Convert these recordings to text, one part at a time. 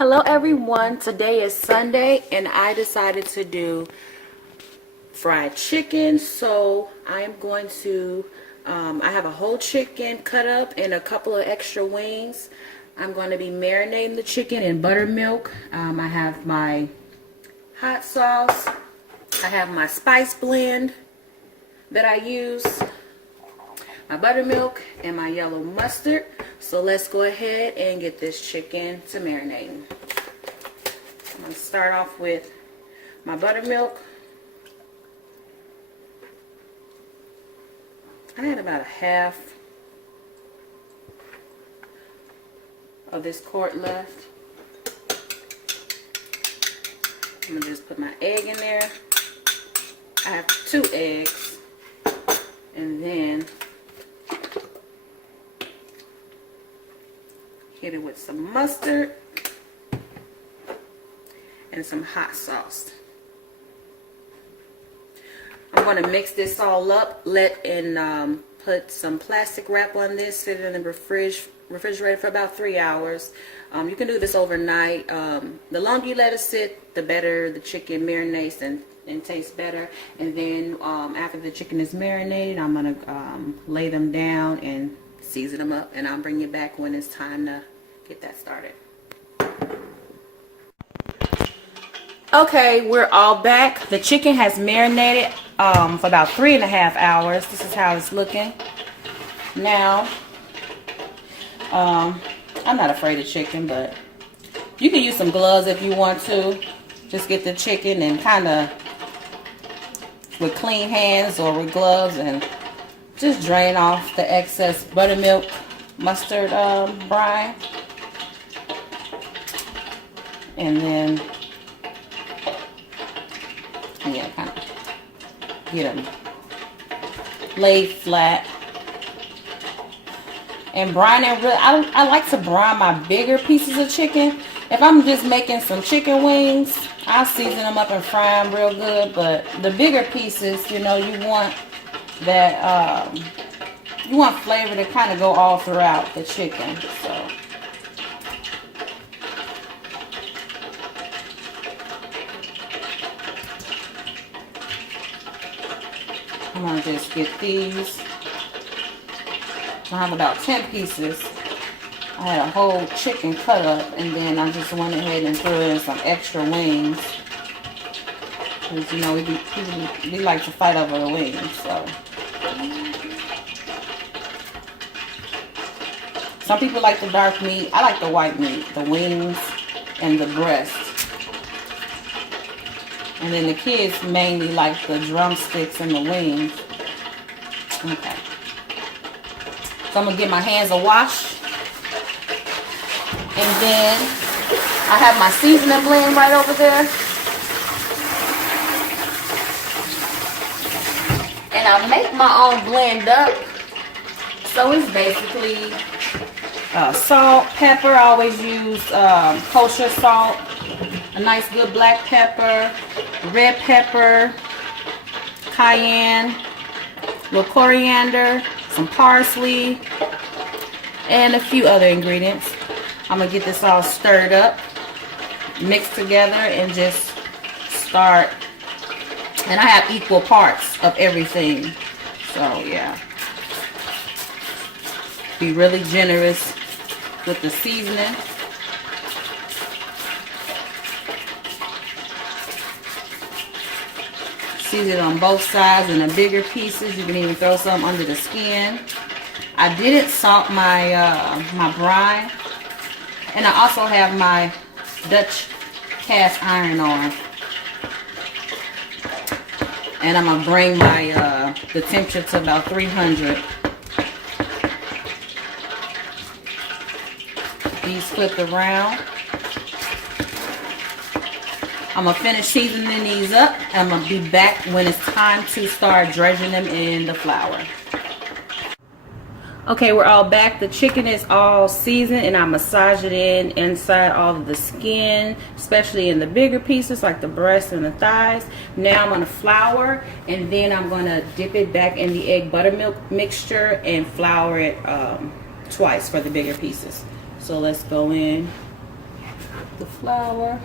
Hello everyone, today is Sunday and I decided to do fried chicken. So I am going to, I have a whole chicken cut up and a couple of extra wings. I'm going to be marinating the chicken in buttermilk. I have my hot sauce. I have my spice blend that I use, my buttermilk, and my yellow mustard. So let's go ahead and get this chicken to marinating. I'm going to start off with my buttermilk. I had about a half of this quart left. I'm going to just put my egg in there. I have 2 eggs. And then hit it with some mustard and some hot sauce. I'm going to mix this all up, put some plastic wrap on this, sit it in the refrigerator for about 3 hours. You can do this overnight. The longer you let it sit, the better the chicken marinates and tastes better. And then after the chicken is marinated, I'm going to lay them down and season them up, and I'll bring you back when it's time to get that started. Okay, we're all back. The chicken has marinated for about 3.5 hours. This is how it's looking now. I'm not afraid of chicken, but you can use some gloves if you want to. Just get the chicken and kind of with clean hands or with gloves and just drain off the excess buttermilk mustard brine. And then, yeah, kind of get them laid flat. And brine it really, I like to brine my bigger pieces of chicken. If I'm just making some chicken wings, I'll season them up and fry them real good. But the bigger pieces, you know, you want that, you want flavor to kind of go all throughout the chicken. So I'm going to just get these. I have about 10 pieces. I had a whole chicken cut up, and then I just went ahead and threw in some extra wings. Because, you know, we like to fight over the wings, so. Some people like the dark meat. I like the white meat, the wings and the breast. And then the kids mainly like the drumsticks and the wings. Okay. So I'm going to give my hands a wash. And then I have my seasoning blend right over there. And I make my own blend up. So it's basically salt, pepper. I always use kosher salt. A nice good black pepper, red pepper, cayenne, a little coriander, some parsley, and a few other ingredients. I'm going to get this all stirred up, mixed together, and just start. And I have equal parts of everything. So, yeah. Be really generous with the seasoning. Season it on both sides and the bigger pieces. You can even throw some under the skin. I didn't salt my my brine. And I also have my Dutch cast iron on. And I'm going to bring my the temperature to about 300. These flip around. I'm going to finish seasoning these up. I'm going to be back when it's time to start dredging them in the flour. Okay, we're all back. The chicken is all seasoned and I massage it inside all of the skin, especially in the bigger pieces like the breast and the thighs. Now I'm going to flour, and then I'm going to dip it back in the egg buttermilk mixture and flour it twice for the bigger pieces. So let's go in the flour.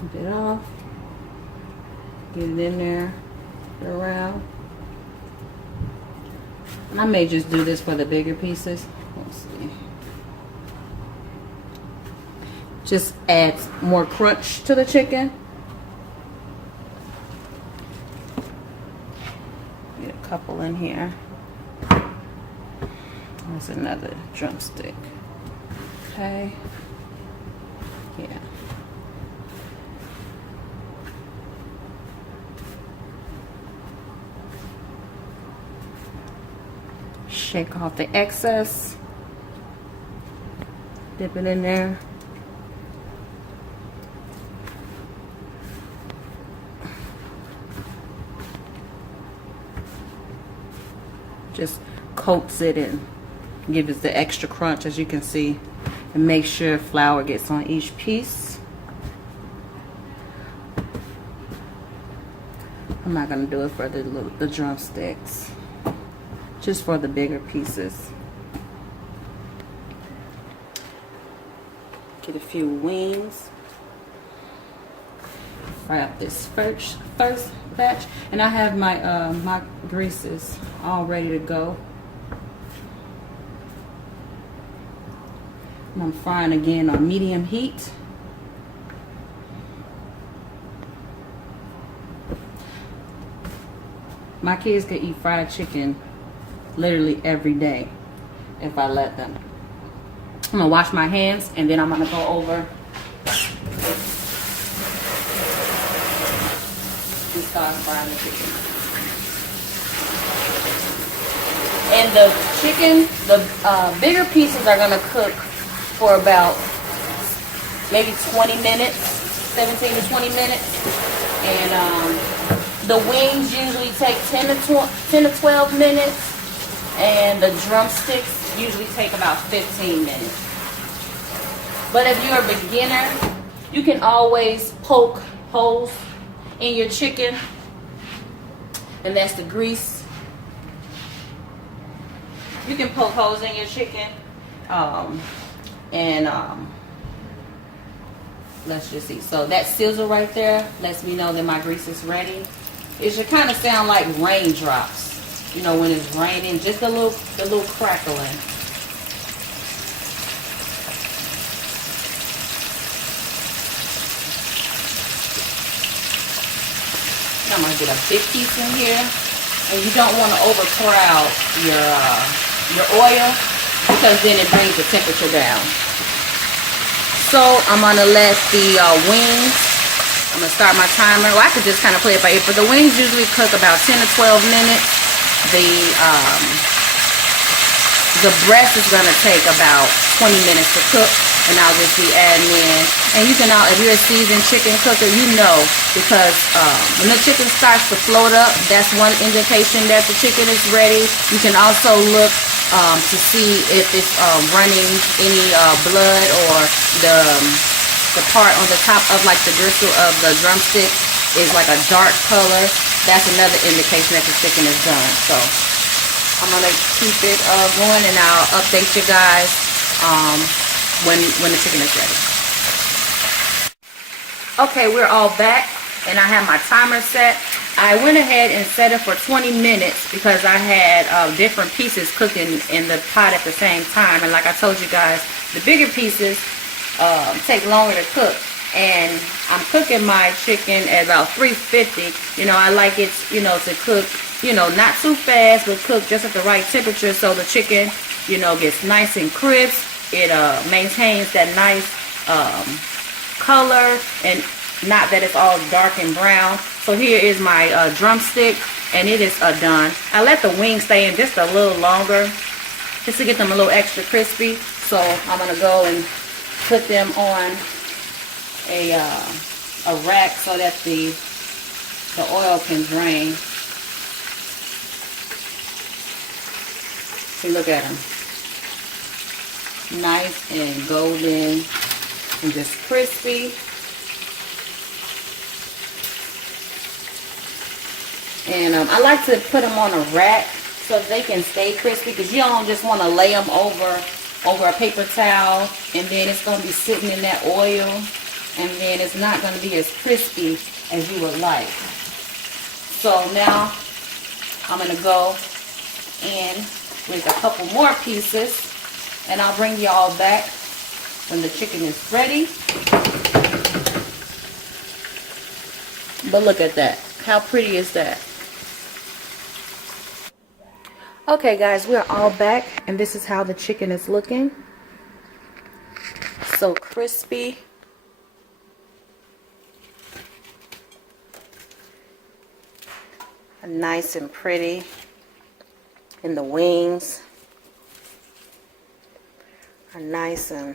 Dip it off. Get it in there. Put it around. I may just do this for the bigger pieces. Let's see. Just adds more crunch to the chicken. Get a couple in here. There's another drumstick. Okay. Yeah. Shake off the excess. Dip it in there. Just coats it and gives it the extra crunch, as you can see, and make sure flour gets on each piece. I'm not gonna do it for the drumsticks, just for the bigger pieces. Get a few wings. Fry up this first batch, and I have my my greases all ready to go. And I'm frying again on medium heat. My kids could eat fried chicken literally every day if I let them. I'm gonna wash my hands and then I'm gonna go over and start frying the chicken. And the chicken, the bigger pieces are gonna cook for about maybe 20 minutes, 17 to 20 minutes. And the wings usually take 10 to 12 minutes. And the drumsticks usually take about 15 minutes. But if you're a beginner, you can always poke holes in your chicken, and that's the grease. You can poke holes in your chicken, let's just see. So that sizzle right there lets me know that my grease is ready. It should kind of sound like raindrops. You know, when it's raining, just the little crackling. I'm gonna get a big piece in here, and you don't want to overcrowd your oil because then it brings the temperature down. So I'm gonna let the wings. I'm gonna start my timer. Well, I could just kind of play it by ear, but the wings usually cook about 10 to 12 minutes. The breast is gonna take about 20 minutes to cook, and I'll just be adding in. And you can, if you're a seasoned chicken cooker, you know, because when the chicken starts to float up, that's one indication that the chicken is ready. You can also look to see if it's running any blood, or the part on the top of like the gristle of the drumstick is like a dark color. That's another indication that the chicken is done. So I'm gonna keep it going, and I'll update you guys when the chicken is ready. Okay, we're all back, and I have my timer set. I went ahead and set it for 20 minutes because I had different pieces cooking in the pot at the same time. And like I told you guys, the bigger pieces take longer to cook. And I'm cooking my chicken at about 350. You know, I like it, you know, to cook, you know, not too fast, but cook just at the right temperature so the chicken, you know, gets nice and crisp. It maintains that nice color, and not that it's all dark and brown. So here is my drumstick, and it is done. I let the wings stay in just a little longer just to get them a little extra crispy. So I'm gonna go and put them on a rack so that the oil can drain. See, look at them. Nice and golden and just crispy. And I like to put them on a rack so they can stay crispy, because you don't just want to lay them over a paper towel and then it's going to be sitting in that oil and then it's not going to be as crispy as you would like. So now I'm going to go in with a couple more pieces and I'll bring y'all back when the chicken is ready. But look at that. How pretty is that? Okay guys, we're all back and this is how the chicken is looking. So crispy. Nice and pretty. And the wings are nice and